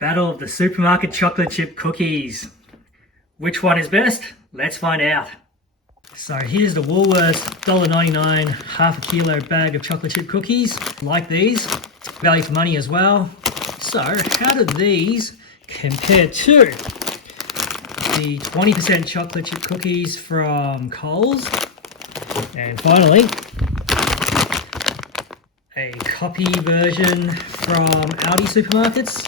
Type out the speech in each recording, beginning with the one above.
Battle of the supermarket chocolate chip cookies. Which one is best? Let's find out. So here's the Woolworths $1.99 half a kilo bag of chocolate chip cookies. Like these, value for money as well. So how do these compare to the 20% chocolate chip cookies from Coles? And finally, a copy version from Aldi supermarkets.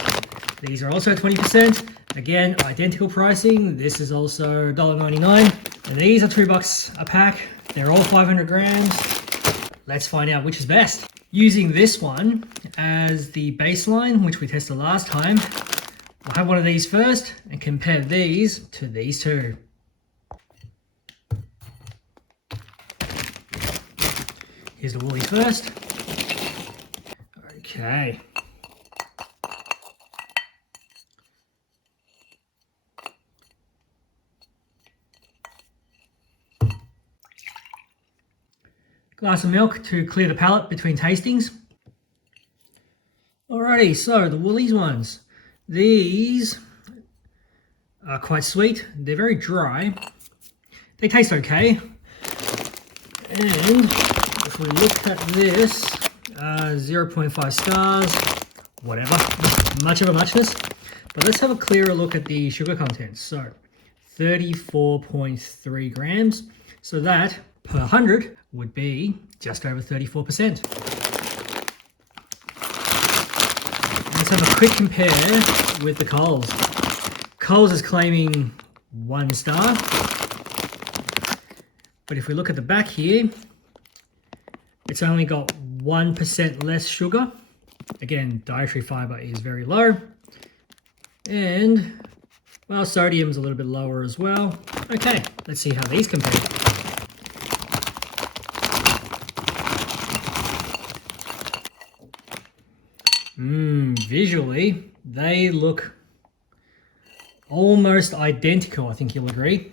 These are also 20%. Again, identical pricing. This is also $1.99. And these are $2 a pack. They're all 500 grams. Let's find out which is best. Using this one as the baseline, which we tested last time, I'll have one of these first and compare these to these two. Here's the Woolies first. Okay. Glass of milk to clear the palate between tastings. Alrighty, so the Woolies ones. These are quite sweet. They're very dry. They taste okay. And if we look at this, 0.5 stars, whatever, much of a muchness. But let's have a clearer look at the sugar content. So 34.3 grams. So that per 100 would be just over 34%. Let's have a quick compare with the Coles. Coles is claiming 1 star. But if we look at the back here, it's only got 1% less sugar. Again, dietary fiber is very low. And, well, sodium's a little bit lower as well. Okay, let's see how these compare. Visually, they look almost identical, I think you'll agree.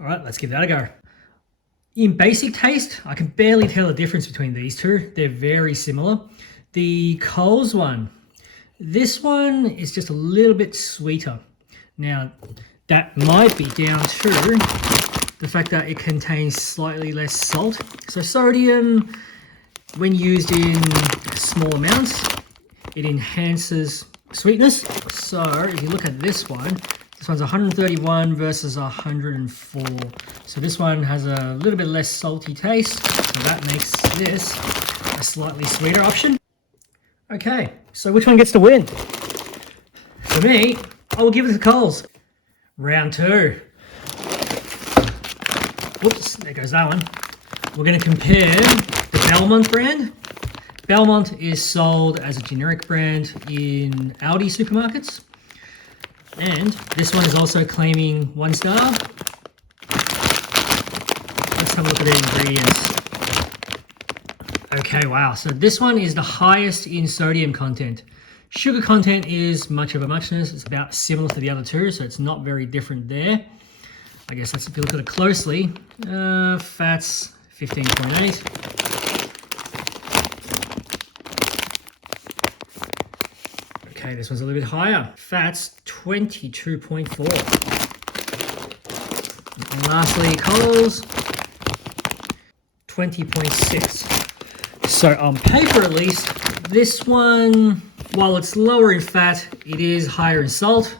All right, let's give that a go. In basic taste, I can barely tell the difference between these two. They're very similar. The Coles one, this one is just a little bit sweeter. Now, that might be down to the fact that it contains slightly less salt. So sodium, when used in small amounts, it enhances sweetness. So if you look at this one's 131 versus 104. So this one has a little bit less salty taste. So that makes this a slightly sweeter option. Okay, so which one gets to win? For me, I will give it to Coles. Round 2. Whoops, there goes that one. We're going to compare the Belmont brand. Belmont is sold as a generic brand in Aldi supermarkets. And this one is also claiming 1 star. Let's have a look at the ingredients. Okay, wow. So this one is the highest in sodium content. Sugar content is much of a muchness. It's about similar to the other two, so it's not very different there. I guess if you look at it closely, fats 15.8. Okay, this one's a little bit higher. Fats 22.4. And lastly, Coles 20.6. So on paper at least, this one, while it's lower in fat, it is higher in salt.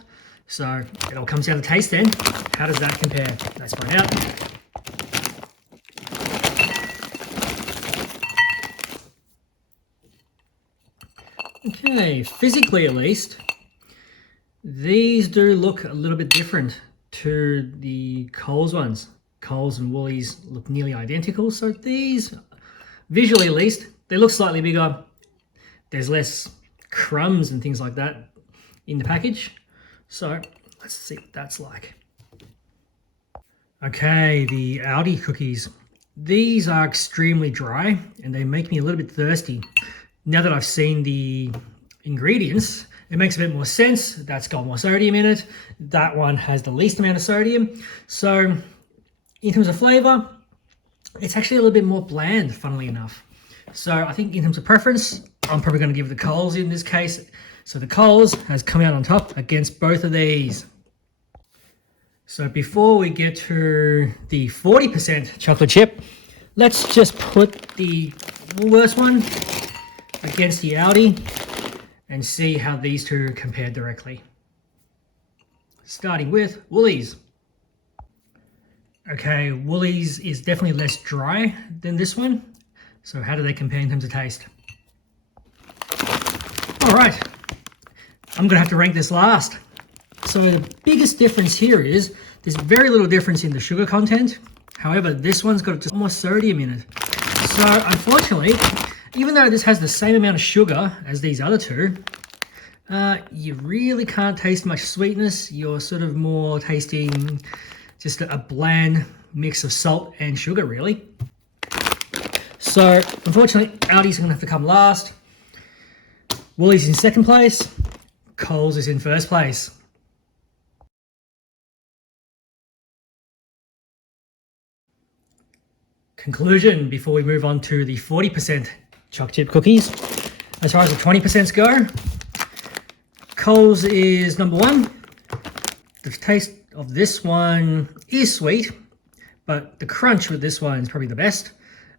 So it all comes down to taste then. How does that compare? Let's find out. Okay, physically at least, these do look a little bit different to the Coles ones. Coles and Woolies look nearly identical, so these, visually at least, they look slightly bigger. There's less crumbs and things like that in the package. So let's see what that's like. Okay, the Aldi cookies. These are extremely dry and they make me a little bit thirsty. Now that I've seen the ingredients, it makes a bit more sense. That's got more sodium in it. That one has the least amount of sodium. So in terms of flavor, it's actually a little bit more bland, funnily enough. So I think in terms of preference, I'm probably going to give the Coles in this case. So the Coles has come out on top against both of these. So before we get to the 40% chocolate chip, let's just put the Woolworths one against the Aldi and see how these two compare directly. Starting with Woolies. Okay, Woolies is definitely less dry than this one. So how do they compare in terms of taste? All right, I'm gonna have to rank this last. So the biggest difference here is there's very little difference in the sugar content. However, this one's got just more sodium in it. So unfortunately, even though this has the same amount of sugar as these other two, you really can't taste much sweetness. You're sort of more tasting just a bland mix of salt and sugar, really. So unfortunately, Aldi's gonna have to come last. Woolies in second place. Coles is in first place. Conclusion before we move on to the 40% chocolate chip cookies. As far as the 20% go, Coles is number one. The taste of this one is sweet, but the crunch with this one is probably the best.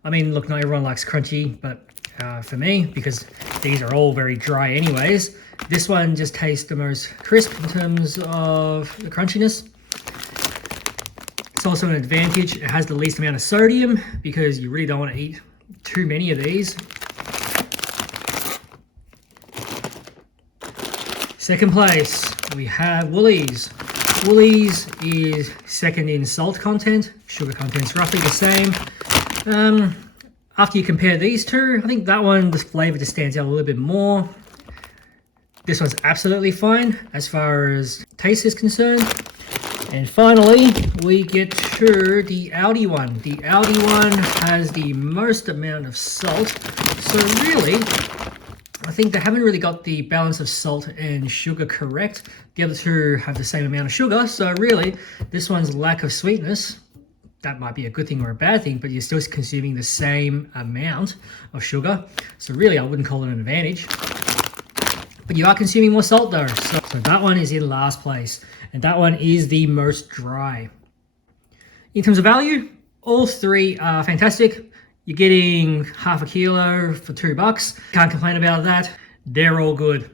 I mean, look, not everyone likes crunchy, but for me, because these are all very dry anyways, this one just tastes the most crisp in terms of the crunchiness. It's also an advantage. It has the least amount of sodium because you really don't want to eat too many of these. Second place, we have Woolies. Woolies is second in salt content. Sugar content's roughly the same. After you compare these two, I think that one, the flavor just stands out a little bit more. This one's absolutely fine as far as taste is concerned. And finally, we get to the Aldi one. The Aldi one has the most amount of salt. So really, I think they haven't really got the balance of salt and sugar correct. The other two have the same amount of sugar. So really, this one's lack of sweetness, that might be a good thing or a bad thing, but you're still consuming the same amount of sugar. So really, I wouldn't call it an advantage. But you are consuming more salt though. So that one is in last place. And that one is the most dry. In terms of value, all three are fantastic. You're getting half a kilo for $2. Can't complain about that. They're all good.